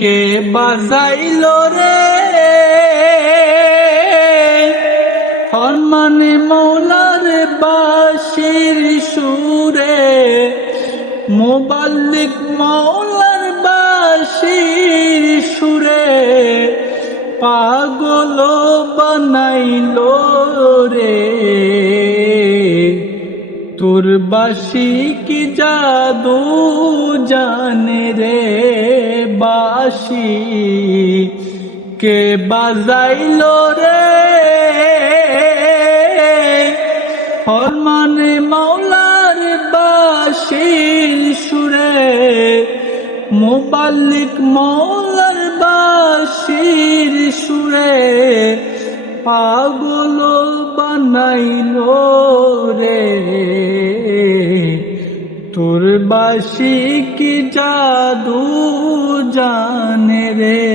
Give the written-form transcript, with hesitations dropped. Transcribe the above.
কে বাজাইলো রে ফরমানে মৌলার বাঁশির সুরে, মুবাল্লিগ মৌলার বাঁশির সুরে পাগল বানাইলো রে। তোর বাঁশি কি জাদু জানে রে, বাঁশি কে বাজাইলো রে ফরমানে মৌলার বাঁশির সুরে, মুবাল্লিগ মৌলার বাঁশির সুরে পাগল বানাইলো রে। তোর বাঁশি কি জাদু জানে রে।